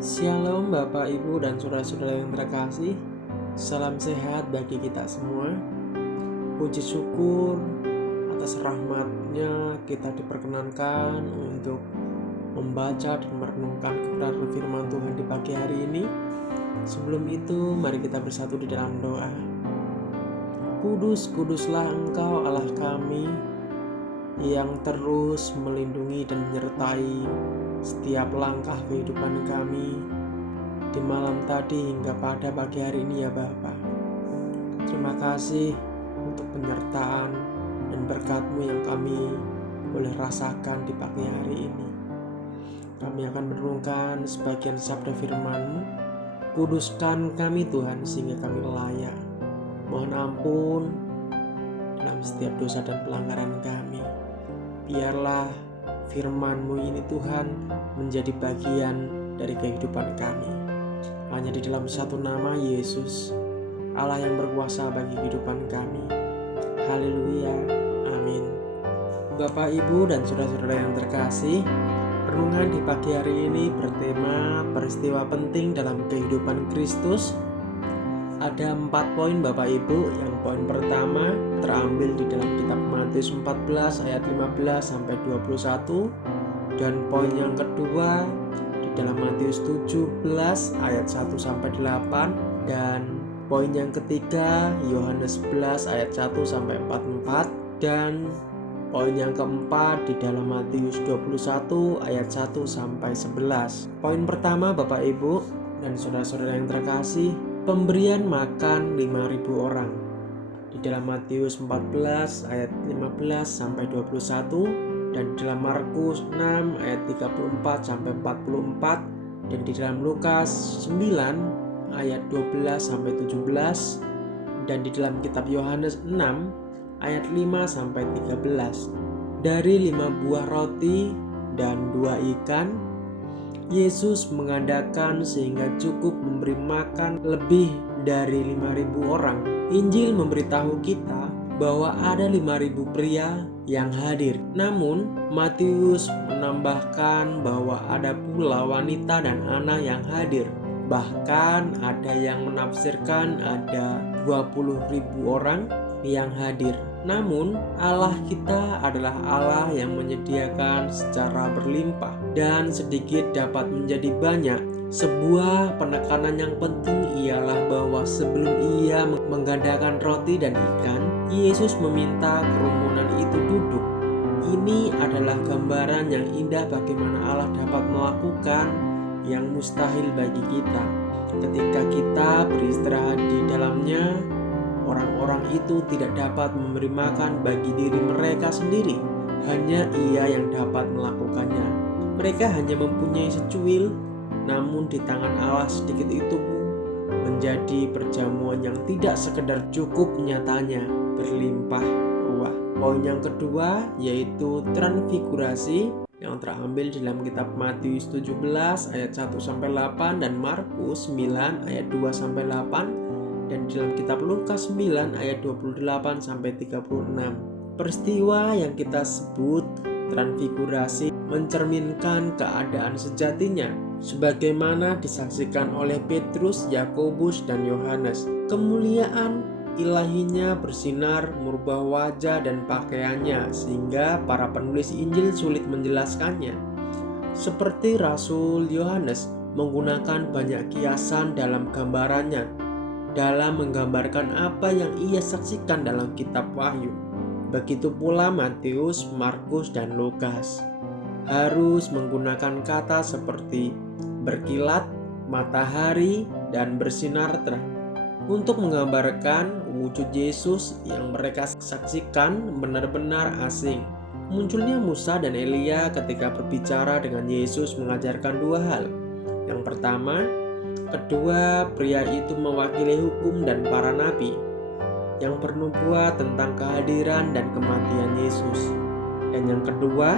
Shalom Bapak Ibu dan saudara-saudara yang terkasih. Salam sehat bagi kita semua. Puji syukur atas rahmat-Nya kita diperkenankan untuk membaca dan merenungkan kebenaran firman Tuhan di pagi hari ini. Sebelum itu mari kita bersatu di dalam doa. Kudus, kuduslah Engkau Allah kami yang terus melindungi dan menyertai setiap langkah kehidupan kami di malam tadi hingga pada pagi hari ini ya Bapa. Terima kasih untuk penyertaan dan berkat-Mu yang kami boleh rasakan di pagi hari ini. Kami akan merenungkan sebagian sabda firman-Mu. Kuduskan kami Tuhan sehingga kami layak. Mohon ampun dalam setiap dosa dan pelanggaran kami. Biarlah firman-Mu ini Tuhan menjadi bagian dari kehidupan kami. Hanya di dalam satu nama Yesus, Allah yang berkuasa bagi kehidupan kami. Haleluya, amin. Bapak, Ibu, dan saudara-saudara yang terkasih, renungan di pagi hari ini bertema peristiwa penting dalam kehidupan Kristus. Ada 4 poin Bapak Ibu. Yang poin pertama terambil di dalam kitab Matius 14 ayat 15 sampai 21, dan poin yang kedua di dalam Matius 17 ayat 1 sampai 8, dan poin yang ketiga Yohanes 11 ayat 1 sampai 44, dan poin yang keempat di dalam Matius 21 ayat 1 sampai 11. Poin pertama Bapak Ibu dan saudara-saudara yang terkasih, pemberian makan 5.000 orang. Di dalam Matius 14 ayat 15 sampai 21, dan di dalam Markus 6 ayat 34 sampai 44, dan di dalam Lukas 9 ayat 12 sampai 17, dan di dalam kitab Yohanes 6 ayat 5 sampai 13. Dari 5 buah roti dan 2 ikan, Yesus mengadakan sehingga cukup memberi makan lebih dari 5.000 orang. Injil memberitahu kita bahwa ada 5.000 pria yang hadir. Namun Matius menambahkan bahwa ada pula wanita dan anak yang hadir. Bahkan ada yang menafsirkan ada 20.000 orang yang hadir. Namun Allah kita adalah Allah yang menyediakan secara berlimpah, dan sedikit dapat menjadi banyak. Sebuah penekanan yang penting ialah bahwa sebelum Ia menggandakan roti dan ikan, Yesus meminta kerumunan itu duduk. Ini adalah gambaran yang indah bagaimana Allah dapat melakukan yang mustahil bagi kita. Ketika kita beristirahat di dalamnya, orang-orang itu tidak dapat memberi makan bagi diri mereka sendiri. Hanya Ia yang dapat melakukannya. Mereka hanya mempunyai secuil, namun di tangan Allah sedikit itu menjadi perjamuan yang tidak sekedar cukup, nyatanya berlimpah ruah. Poin yang kedua yaitu transfigurasi, yang terambil dalam kitab Matius 17 ayat 1 sampai 8 dan Markus 9 ayat 2 sampai 8, dan dalam kitab Lukas 9 ayat 28 sampai 36. Peristiwa yang kita sebut transfigurasi mencerminkan keadaan sejatinya sebagaimana disaksikan oleh Petrus, Yakobus, dan Yohanes. Kemuliaan ilahinya bersinar merubah wajah dan pakaiannya sehingga para penulis Injil sulit menjelaskannya. Seperti Rasul Yohanes menggunakan banyak kiasan dalam gambarannya dalam menggambarkan apa yang ia saksikan dalam kitab Wahyu. Begitu pula Matius, Markus, dan Lukas harus menggunakan kata seperti berkilat, matahari, dan bersinar terang untuk menggambarkan wujud Yesus yang mereka saksikan benar-benar asing. Munculnya Musa dan Elia ketika berbicara dengan Yesus mengajarkan 2 hal. Yang pertama, kedua pria itu mewakili hukum dan para nabi yang bernubuat tentang kehadiran dan kematian Yesus. Dan yang kedua,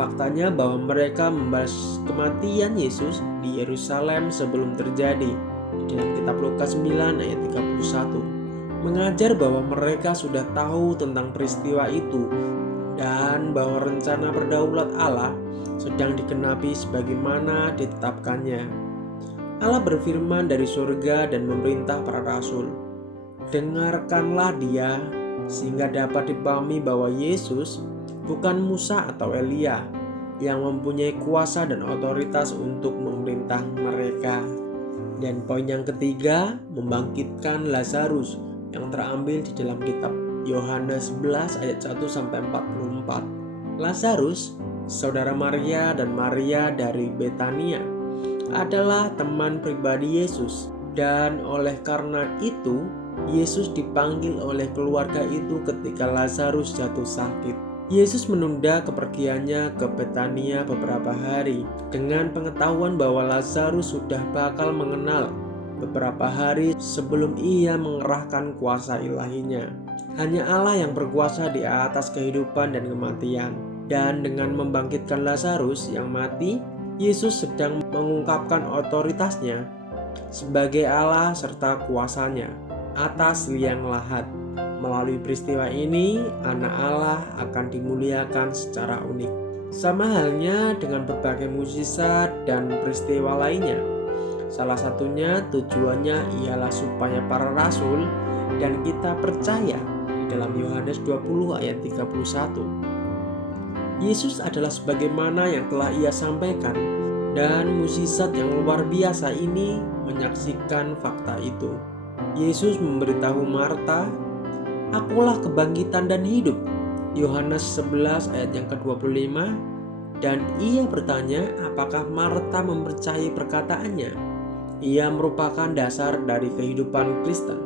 faktanya bahwa mereka membahas kematian Yesus di Yerusalem sebelum terjadi. Di dalam kitab Lukas 9 ayat 31 mengajar bahwa mereka sudah tahu tentang peristiwa itu dan bahwa rencana berdaulat Allah sedang digenapi sebagaimana ditetapkannya. Allah berfirman dari surga dan memerintah para rasul, "Dengarkanlah dia, sehingga dapat dipahami bahwa Yesus bukan Musa atau Elia yang mempunyai kuasa dan otoritas untuk memerintah mereka." Dan poin yang ketiga, membangkitkan Lazarus yang terambil di dalam kitab Yohanes 11 ayat 1 sampai 44. Lazarus, saudara Maria dan Maria dari Betania, adalah teman pribadi Yesus, dan oleh karena itu Yesus dipanggil oleh keluarga itu ketika Lazarus jatuh sakit. Yesus menunda kepergiannya ke Betania beberapa hari dengan pengetahuan bahwa Lazarus sudah bakal mengenal beberapa hari sebelum ia mengerahkan kuasa ilahinya. Hanya Allah yang berkuasa di atas kehidupan dan kematian. Dan dengan membangkitkan Lazarus yang mati, Yesus sedang mengungkapkan otoritasnya sebagai Allah serta kuasanya atas liang lahat. Melalui peristiwa ini, Anak Allah akan dimuliakan secara unik. Sama halnya dengan berbagai mukjizat dan peristiwa lainnya. Salah satunya tujuannya ialah supaya para rasul dan kita percaya di dalam Yohanes 20 ayat 31. Yesus adalah sebagaimana yang telah ia sampaikan, dan mukjizat yang luar biasa ini menyaksikan fakta itu. Yesus memberitahu Marta, "Akulah kebangkitan dan hidup." Yohanes 11 ayat yang ke-25. Dan ia bertanya apakah Marta mempercayai perkataannya. Ia merupakan dasar dari kehidupan Kristen.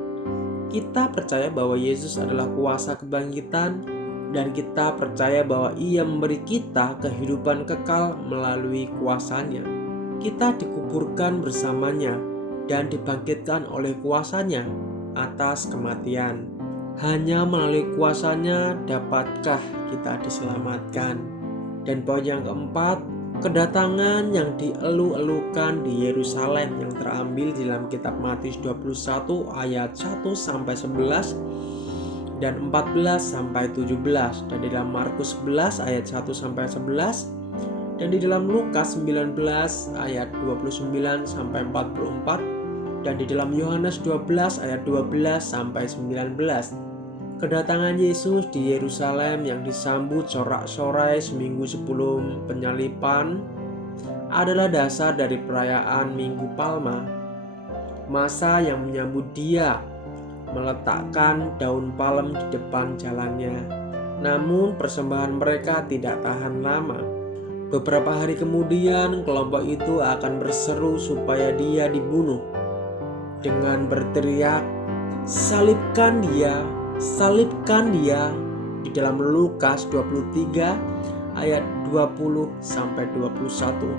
Kita percaya bahwa Yesus adalah kuasa kebangkitan, dan kita percaya bahwa ia memberi kita kehidupan kekal melalui kuasanya. Kita dikuburkan bersamanya dan dibangkitkan oleh kuasanya atas kematian. Hanya melalui kuasanya dapatkah kita diselamatkan. Dan poin yang keempat, kedatangan yang dielu-elukan di Yerusalem yang terambil di dalam kitab Matius 21 ayat 1 sampai 11 dan 14 sampai 17, dan di dalam Markus 11 ayat 1 sampai 11, dan di dalam Lukas 19 ayat 29 sampai 44, dan di dalam Yohanes 12 ayat 12 sampai 19. Kedatangan Yesus di Yerusalem yang disambut sorak-sorai seminggu sebelum penyaliban adalah dasar dari perayaan Minggu Palma. Masa yang menyambut dia meletakkan daun palem di depan jalannya. Namun persembahan mereka tidak tahan lama. Beberapa hari kemudian kelompok itu akan berseru supaya dia dibunuh dengan berteriak, "Salibkan dia! Salibkan dia!" di dalam Lukas 23 ayat 20 sampai 21.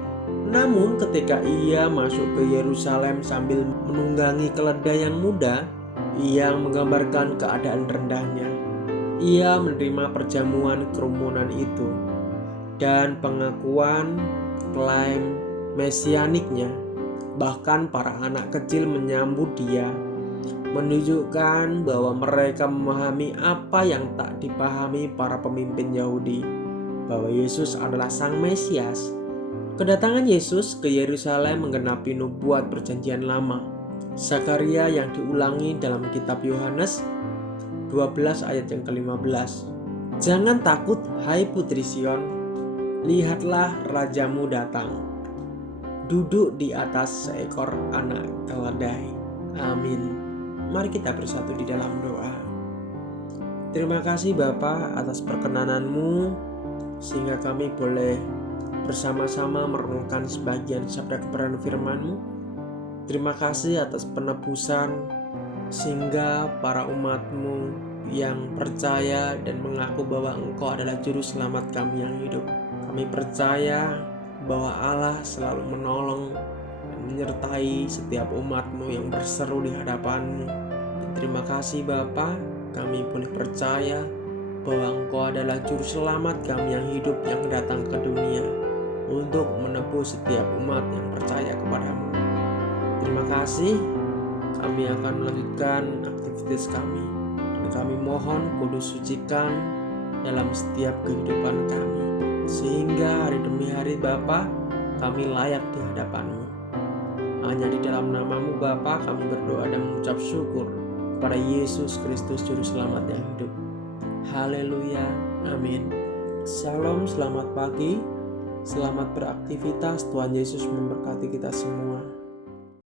Namun ketika ia masuk ke Yerusalem sambil menunggangi keledai yang muda yang menggambarkan keadaan rendahnya, ia menerima perjamuan kerumunan itu dan pengakuan klaim mesianiknya. Bahkan para anak kecil menyambut dia, menunjukkan bahwa mereka memahami apa yang tak dipahami para pemimpin Yahudi, bahwa Yesus adalah Sang Mesias. Kedatangan Yesus ke Yerusalem menggenapi nubuat perjanjian lama Zakaria yang diulangi dalam kitab Yohanes 12 ayat yang ke-15. "Jangan takut, hai putri Sion, lihatlah rajamu datang, duduk di atas seekor anak keledai." Amin. Mari kita bersatu di dalam doa. Terima kasih Bapa atas perkenananmu, sehingga kami boleh bersama-sama merenungkan sebagian sabda kebenaran firman-Mu. Terima kasih atas penebusan, sehingga para umat-Mu yang percaya dan mengaku bahwa Engkau adalah Juru Selamat kami yang hidup. Kami percaya bahwa Allah selalu menolong dan menyertai setiap umat-Mu yang berseru di hadapan-Mu. Dan terima kasih Bapa, kami boleh percaya bahwa Engkau adalah Juru Selamat kami yang hidup yang datang ke dunia untuk menebus setiap umat yang percaya kepada-Mu. Terima kasih, kami akan melanjutkan aktivitas kami, dan kami mohon Kudus sucikan dalam setiap kehidupan kami, sehingga hari demi hari Bapa kami layak di hadapan-Mu. Hanya di dalam nama-Mu Bapa kami berdoa dan mengucap syukur kepada Yesus Kristus Juru Selamat yang hidup. Haleluya, amin. Shalom, selamat pagi, selamat beraktivitas. Tuhan Yesus memberkati kita semua.